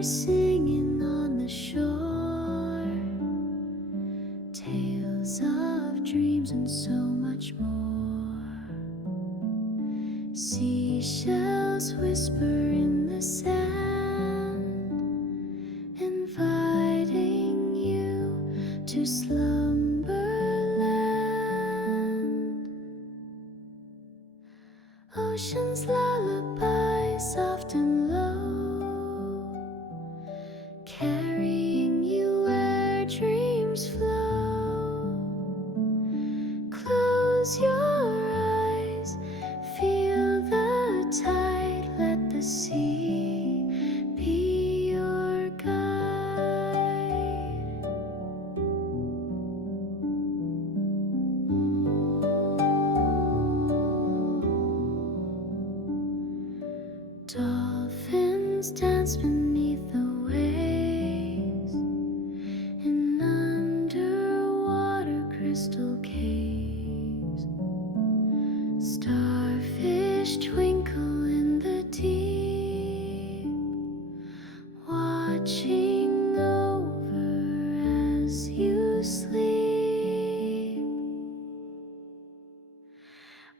are singing on the shore, tales of dreams and so much more. Seashells whisper in the sand, inviting you to slumberland. Ocean's lullaby, soft and low, carrying you where dreams flow. Close your eyes, feel the tide, let the sea be your guide. Dolphins dance beneath the waves in underwater crystal caves. Starfish twinkle in the deep, watching over as you sleep.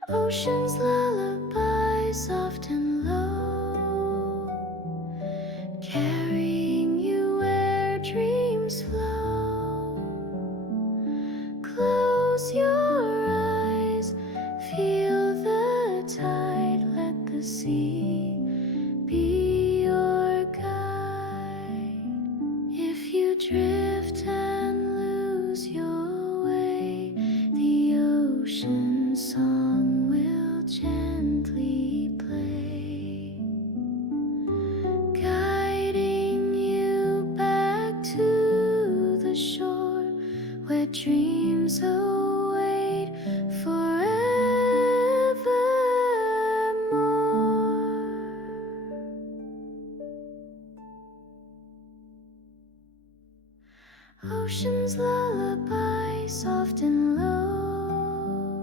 Ocean's lullaby, soft and low, carrying you where dreams flow. Close your eyes, feel the tide, let the sea be your guide. If you drift and lose your way, the ocean song will gently play, guiding you back to the shore where dreams await forevermore. Ocean's lullaby, soft and low,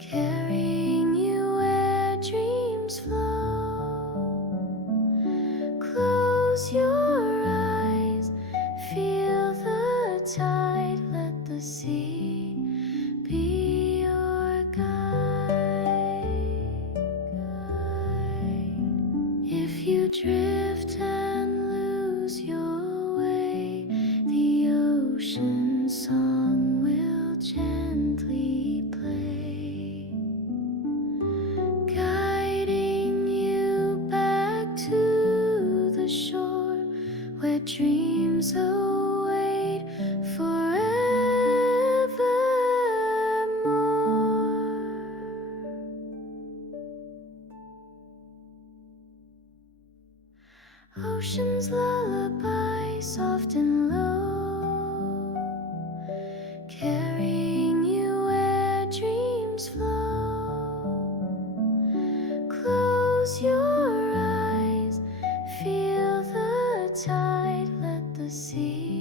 carrying you where dreams flow. Close your eyes, feel the tide, let the sea be your guide. If you drift and lose your way, the ocean song will gently play, guiding you back to the shore where dreams await forevermore. Ocean's lullaby, soft and low, carrying you where dreams flow. Close your eyes, feel the tide, let the sea